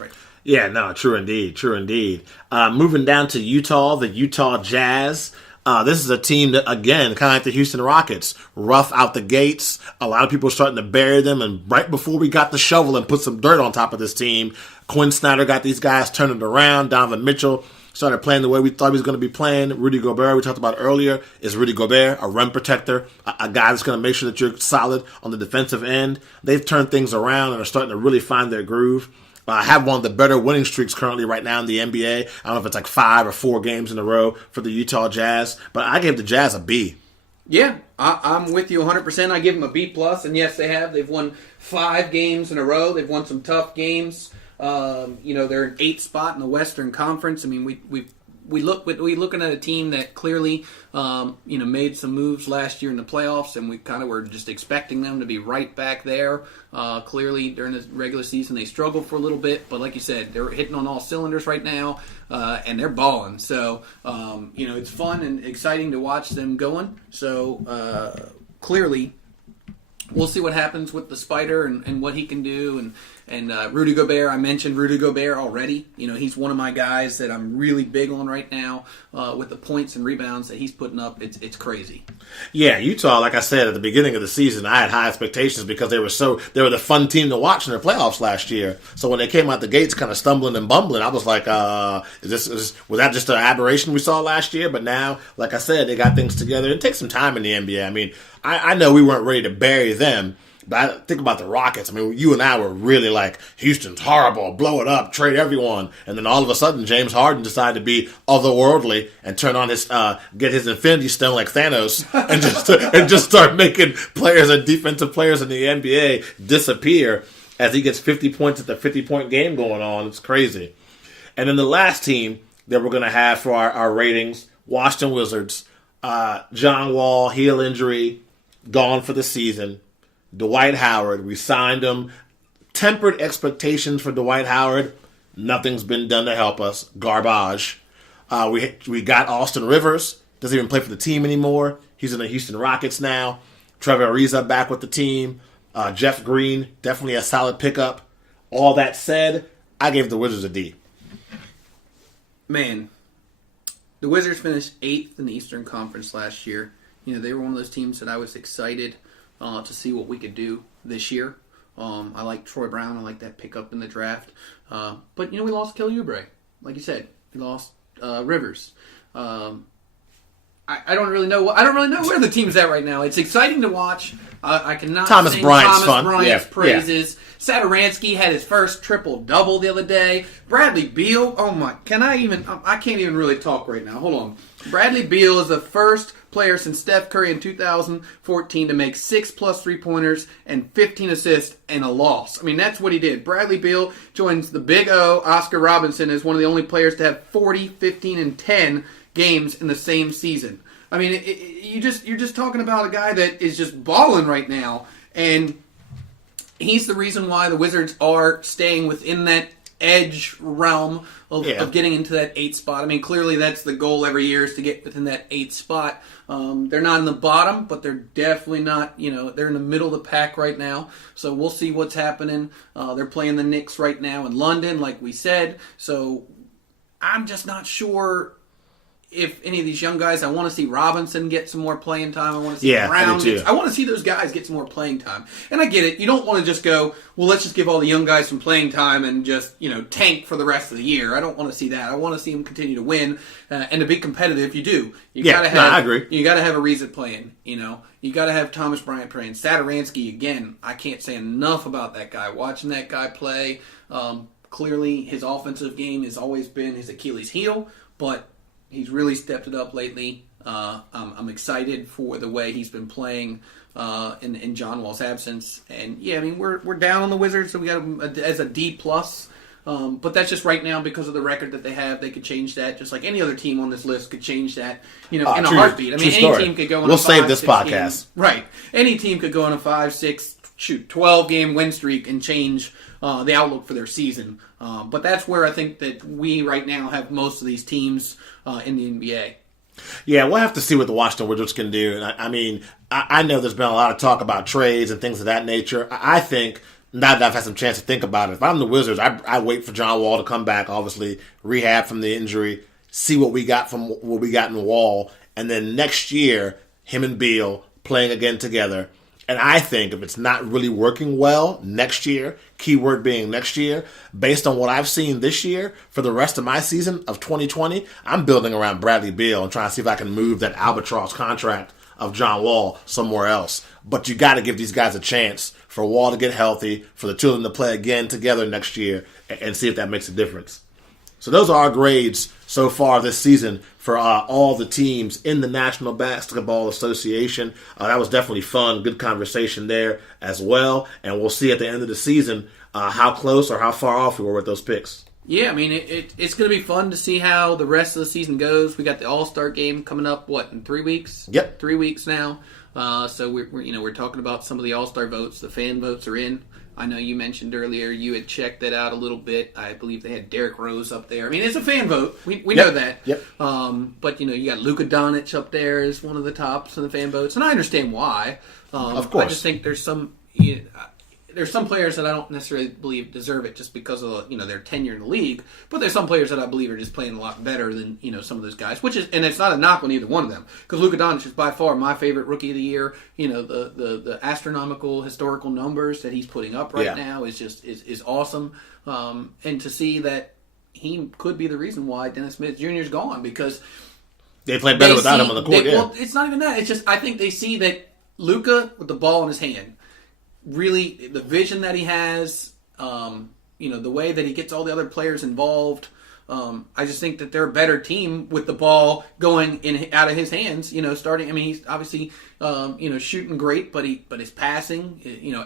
Right. Yeah, no, true indeed, true indeed. Moving down to Utah, the Utah Jazz. This is a team that, again, kind of like the Houston Rockets, rough out the gates. A lot of people are starting to bury them, and right before we got the shovel and put some dirt on top of this team, Quinn Snyder got these guys turning it around. Donovan Mitchell started playing the way we thought he was going to be playing. Rudy Gobert, we talked about earlier, is Rudy Gobert, a rim protector, a guy that's going to make sure that you're solid on the defensive end. They've turned things around and are starting to really find their groove. Have one of the better winning streaks currently right now in the NBA. I don't know if it's like 5 or 4 games in a row for the Utah Jazz, but I gave the Jazz a B. Yeah, I'm with you 100%. I give them a B+, and yes, they have. They've won 5 games in a row. They've won some tough games. They're in 8th spot in the Western Conference. I mean, we looking at a team that clearly, made some moves last year in the playoffs, and we kind of were just expecting them to be right back there. Clearly, during the regular season, they struggled for a little bit, but like you said, they're hitting on all cylinders right now, and they're balling. So, it's fun and exciting to watch them going. So, clearly, we'll see what happens with the Spider and what he can do. And Rudy Gobert, I mentioned Rudy Gobert already. He's one of my guys that I'm really big on right now with the points and rebounds that he's putting up. It's crazy. Yeah, Utah, like I said, at the beginning of the season, I had high expectations because they were the fun team to watch in their playoffs last year. So when they came out the gates kind of stumbling and bumbling, I was like, was that just an aberration we saw last year? But now, like I said, they got things together. It takes some time in the NBA. I mean, I know we weren't ready to bury them, but I think about the Rockets. I mean, you and I were really like, Houston's horrible, blow it up, trade everyone. And then all of a sudden, James Harden decided to be otherworldly and turn on his, get his Infinity Stone like Thanos and just start making players and defensive players in the NBA disappear as he gets 50 points at the 50-point game going on. It's crazy. And then the last team that we're going to have for our ratings, Washington Wizards, John Wall, heel injury, gone for the season. Dwight Howard, we signed him. Tempered expectations for Dwight Howard. Nothing's been done to help us. Garbage. We got Austin Rivers. Doesn't even play for the team anymore. He's in the Houston Rockets now. Trevor Ariza back with the team. Jeff Green, definitely a solid pickup. All that said, I gave the Wizards a D. Man, the Wizards finished 8th in the Eastern Conference last year. They were one of those teams that I was excited to see what we could do this year. I like Troy Brown. I like that pickup in the draft. But, we lost Kelly Oubre. Like you said, we lost Rivers. I don't really know. I don't really know where the team's at right now. It's exciting to watch. I cannot Thomas sing Bryant's Thomas fun. Bryant's Yeah. praises. Satoransky had his first triple-double the other day. Bradley Beal. Oh, my. I can't even really talk right now. Hold on. Bradley Beal is the first player since Steph Curry in 2014 to make 6+ three-pointers and 15 assists and a loss. I mean, that's what he did. Bradley Beal joins the Big O. Oscar Robertson is one of the only players to have 40, 15, and 10 games in the same season. I mean, you're just talking about a guy that is just balling right now, and he's the reason why the Wizards are staying within that edge realm of getting into that 8th spot. I mean, clearly that's the goal every year is to get within that 8th spot. They're not in the bottom, but they're definitely not, they're in the middle of the pack right now. So we'll see what's happening. They're playing the Knicks right now in London, like we said. So I'm just not sure if any of these young guys, I want to see Robinson get some more playing time. I want to see Brown. I want to see those guys get some more playing time. And I get it. You don't want to just go, well, let's just give all the young guys some playing time and just, tank for the rest of the year. I don't want to see that. I want to see them continue to win and to be competitive. You do. I agree. You got to have Ariza playing. You got to have Thomas Bryant playing. Satoransky, again, I can't say enough about that guy. Watching that guy play, clearly his offensive game has always been his Achilles heel, but he's really stepped it up lately. I'm excited for the way he's been playing in John Wall's absence. And yeah, I mean we're down on the Wizards, so we got him as a D+. But that's just right now because of the record that they have. They could change that, just like any other team on this list could change that. In a heartbeat. I mean, any team could go on. We'll a 5, save this 6 podcast. Right. Any team could go on a 5, 6, 12 game win streak and change the outlook for their season. But that's where I think that we right now have most of these teams in the NBA. Yeah, we'll have to see what the Washington Wizards can do. And I mean, I know there's been a lot of talk about trades and things of that nature. I think Now that I've had some chance to think about it, if I'm the Wizards, I wait for John Wall to come back, obviously, rehab from the injury, see what we got from what we got in Wall, and then next year, him and Beal playing again together. And I think if it's not really working well next year, keyword being next year, based on what I've seen this year, for the rest of my season of 2020, I'm building around Bradley Beal and trying to see if I can move that albatross contract of John Wall somewhere else. But you got to give these guys a chance for Wall to get healthy, for the two of them to play again together next year, and see if that makes a difference. So those are our grades so far this season for all the teams in the National Basketball Association. That was definitely fun. Good conversation there as well. And we'll see at the end of the season how close or how far off we were with those picks. Yeah, I mean, it's going to be fun to see how the rest of the season goes. We got the All-Star game coming up, in 3 weeks? Yep. 3 weeks now. So we're talking about some of the All-Star votes. The fan votes are in. I know you mentioned earlier you had checked that out a little bit. I believe they had Derrick Rose up there. I mean, it's a fan vote. We know that. Yep. But, you got Luka Doncic up there as one of the tops in the fan votes. And I understand why. Of course. I just think there's some players that I don't necessarily believe deserve it just because of their tenure in the league, but there's some players that I believe are just playing a lot better than some of those guys. And it's not a knock on either one of them, because Luka Doncic is by far my favorite rookie of the year. The astronomical historical numbers that he's putting up right now is awesome. And to see that he could be the reason why Dennis Smith Jr. is gone, because they play better without him on the court. Well, it's not even that. It's just I think they see that Luka with the ball in his hand. Really, the vision that he has, the way that he gets all the other players involved. I just think that they're a better team with the ball going out of his hands. Starting. I mean, he's obviously, shooting great, but his passing,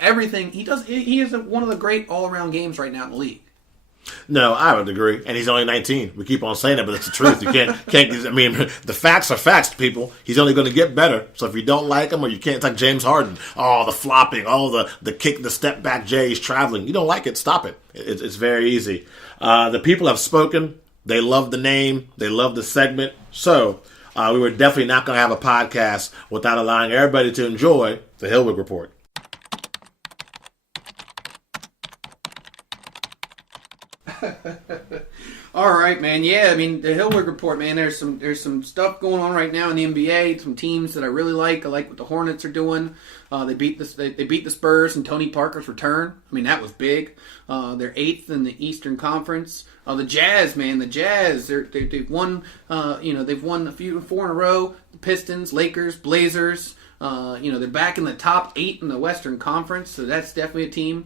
everything he does. He is one of the great all-around games right now in the league. No, I would agree. And he's only 19. We keep on saying that, but it's the truth. You can't. I mean, the facts are facts, people. He's only going to get better. So if you don't like him, or you can't, like James Harden, the flopping, the kick, the step back, Jay's traveling. You don't like it, stop it. It's very easy. The people have spoken. They love the name. They love the segment. So we were definitely not going to have a podcast without allowing everybody to enjoy the Hillwig Report. All right, man. Yeah, I mean, the Hillwig Report, man. There's some stuff going on right now in the NBA. Some teams that I really like. I like what the Hornets are doing. They beat the Spurs and Tony Parker's return. I mean, that was big. They're 8th in the Eastern Conference. The Jazz, man. The Jazz. They've won. They've won 4 in a row. The Pistons, Lakers, Blazers. They're back in the top 8 in the Western Conference. So that's definitely a team.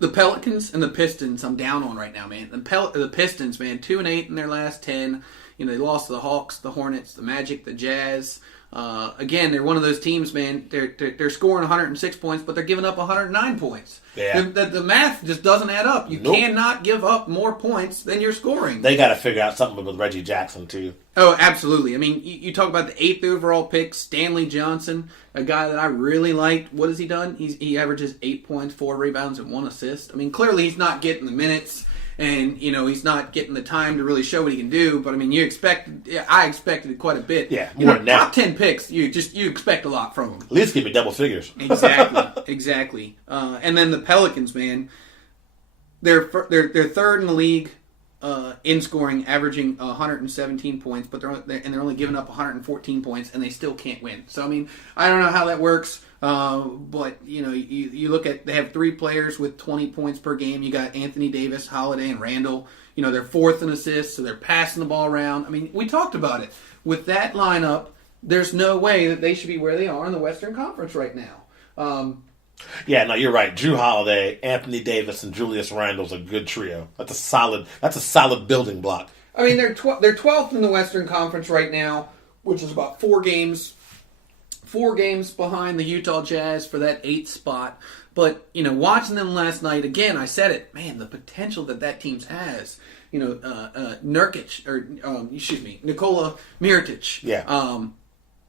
The Pelicans and the Pistons, I'm down on right now, man. The Pistons, man, 2-8 in their last 10. They lost to the Hawks, the Hornets, the Magic, the Jazz. Again, they're one of those teams, man. They're scoring 106 points, but they're giving up 109 points. Yeah. The math just doesn't add up. You cannot give up more points than you're scoring. They got to figure out something with Reggie Jackson, too. Oh, absolutely. I mean, you talk about the 8th overall pick, Stanley Johnson, a guy that I really liked. What has he done? He averages 8 points, 4 rebounds, and 1 assist. I mean, clearly he's not getting the minutes, and he's not getting the time to really show what he can do. But I mean, I expected quite a bit. Yeah, more than that. Top 10 picks, you expect a lot from him. At least give me double figures. Exactly. And then the Pelicans, man, they're 3rd in the league. In scoring, averaging 117 points, but they're only giving up 114 points, and they still can't win. So I mean, I don't know how that works, but you look at, they have 3 players with 20 points per game. You got Anthony Davis, Holiday, and Randall. They're 4th in assists, so they're passing the ball around. I mean, we talked about it with that lineup. There's no way that they should be where they are in the Western Conference right now. Yeah, no, you're right. Drew Holiday, Anthony Davis, and Julius Randle's a good trio. That's a solid building block. I mean, they're 12th in the Western Conference right now, which is about 4 games behind the Utah Jazz for that 8th spot. But watching them last night, again, I said it, man, the potential that team has. Nurkic, Nikola Mirotic. Yeah.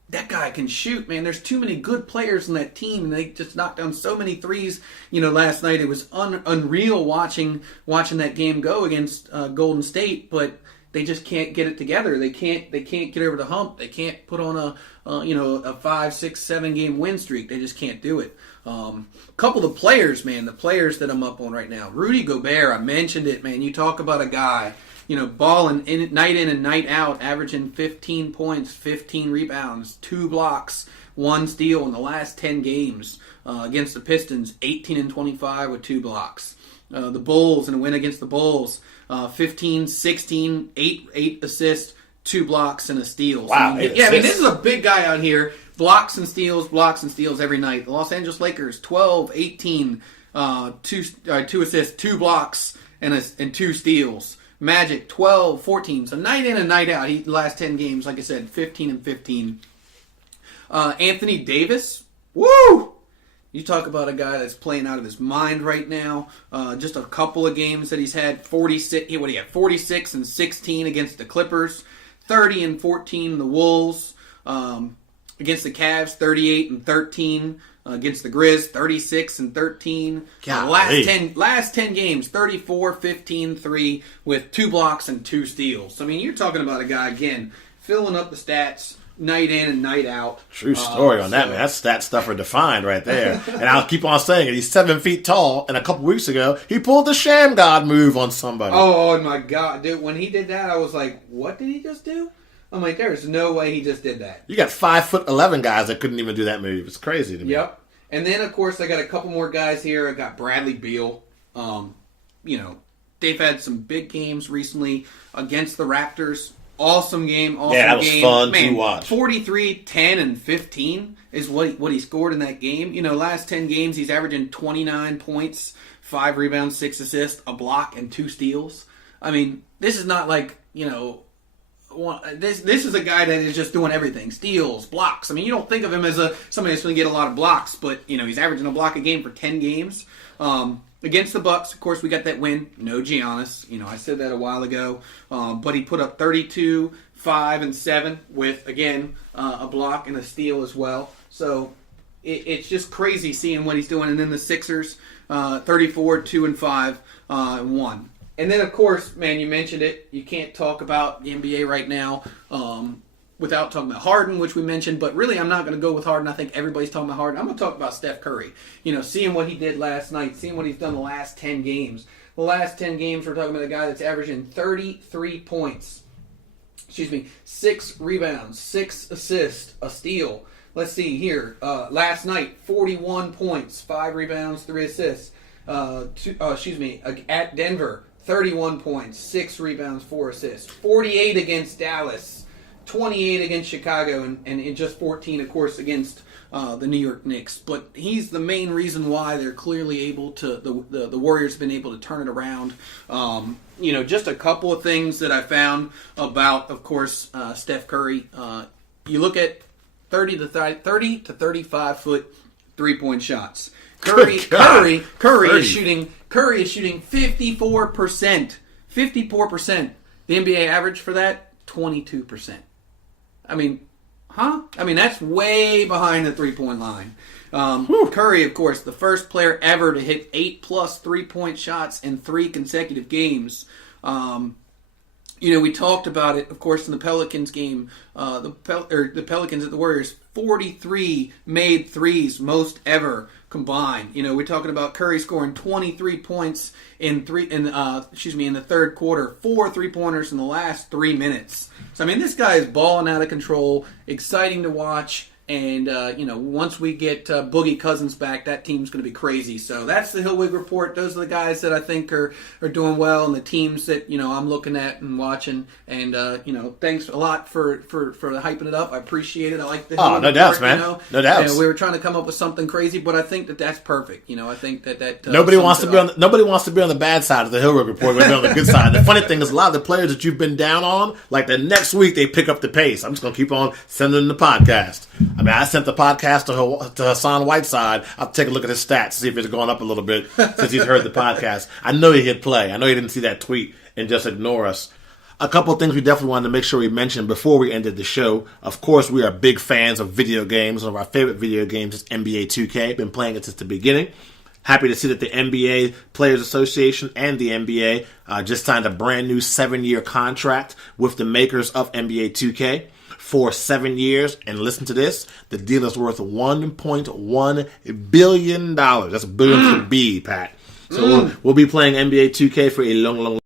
That guy can shoot, man. There's too many good players in that team, and they just knocked down so many threes. Last night it was unreal watching that game go against Golden State, but they just can't get it together. They can't get over the hump. They can't put on a 5, 6, 7 game win streak. They just can't do it. Couple of players, man, the players that I'm up on right now. Rudy Gobert, I mentioned it, man. You talk about a guy, balling night in and night out, averaging 15 points, 15 rebounds, 2 blocks, 1 steal in the last 10 games against the Pistons, 18 and 25 with 2 blocks. The Bulls, in a win against the Bulls, 15, 16, 8 assists, 2 blocks, and a steal. Wow. This is a big guy out here. Blocks and steals every night. The Los Angeles Lakers, 12, 18, 2 assists, 2 blocks, and 2 steals. Magic, 12, 14. So night in and night out, the last 10 games, like I said, 15 and 15. Anthony Davis, woo! You talk about a guy that's playing out of his mind right now. Just a couple of games that he's had 46. What he had 46 and 16 against the Clippers, 30 and 14 the Wolves. Against the Cavs, 38 and 13. Against the Grizz, 36 and 13. Last 10 games, 34, 15, 3 with 2 blocks and 2 steals. I mean, you're talking about a guy again filling up the stats night in and night out. True story on that, man. That's stat stuffer defined right there. And I'll keep on saying it. He's 7 feet tall, and a couple weeks ago, he pulled the Sham God move on somebody. Oh my God, dude! When he did that, I was like, "What did he just do?" I'm like, there's no way he just did that. You got 5'11" guys that couldn't even do that move. It's crazy to me. Yep. And then, of course, I got a couple more guys here. I got Bradley Beal. They've had some big games recently against the Raptors. Awesome game. That was fun to watch. 43, 10, and 15 is what he scored in that game. Last 10 games, he's averaging 29 points, 5 rebounds, 6 assists, a block, and 2 steals. I mean, this is not like, this is a guy that is just doing everything. Steals, blocks. I mean, you don't think of him as somebody that's going to get a lot of blocks, but, he's averaging a block a game for 10 games. Against the Bucks, of course, we got that win. No Giannis. I said that a while ago. But he put up 32, 5, and 7 with, again, a block and a steal as well. So it's just crazy seeing what he's doing. And then the Sixers, 34, 2, and 5, and 1. And then, of course, man, you mentioned it. You can't talk about the NBA right now without talking about Harden, which we mentioned. But really, I'm not going to go with Harden. I think everybody's talking about Harden. I'm going to talk about Steph Curry. Seeing what he did last night, seeing what he's done the last 10 games. The last 10 games, we're talking about a guy that's averaging 33 points. 6 rebounds, 6 assists, a steal. Let's see here. Last night, 41 points, 5 rebounds, 3 assists. At Denver, 31 points, 6 rebounds, 4 assists. 48 against Dallas, 28 against Chicago, and just 14, of course, against the New York Knicks. But he's the main reason why they're clearly able to, the Warriors have been able to turn it around. Just a couple of things that I found about, of course, Steph Curry. You look at 30 to 35 foot 3-point shots. Curry is shooting 54%. 54%. The NBA average for that, 22%. I mean, that's way behind the 3-point line. Curry, of course, the first player ever to hit 8+ 3-point shots in 3 consecutive games. We talked about it, of course, in the Pelicans game. The Pelicans at the Warriors, 43 made threes, most ever combined. We're talking about Curry scoring 23 points in the third quarter, 4 3-pointers in the last 3 minutes. So this guy is balling out of control, exciting to watch. And, once we get Boogie Cousins back, that team's going to be crazy. So that's the Hillwig Report. Those are the guys that I think are doing well and the teams that, I'm looking at and watching. And, thanks a lot for hyping it up. I appreciate it. I like the Hillwig no Report, doubts, man. No doubts. We were trying to come up with something crazy, but I think that's perfect. I think that nobody wants to be on the bad side of the Hillwig Report. We're on the good side. The funny thing is a lot of the players that you've been down on, like the next week they pick up the pace. I'm just going to keep on sending them the podcast. I sent the podcast to Hassan Whiteside. I'll take a look at his stats, see if it's gone up a little bit since he's heard the podcast. I know he hit play. I know he didn't see that tweet and just ignore us. A couple of things we definitely wanted to make sure we mentioned before we ended the show. Of course, we are big fans of video games. One of our favorite video games is NBA 2K. Been playing it since the beginning. Happy to see that the NBA Players Association and the NBA just signed a brand new 7-year contract with the makers of NBA 2K. for 7 years. And listen to this, the deal is worth $1.1 billion. That's a billion with a B, Pat. So we'll be playing NBA 2K for a long, long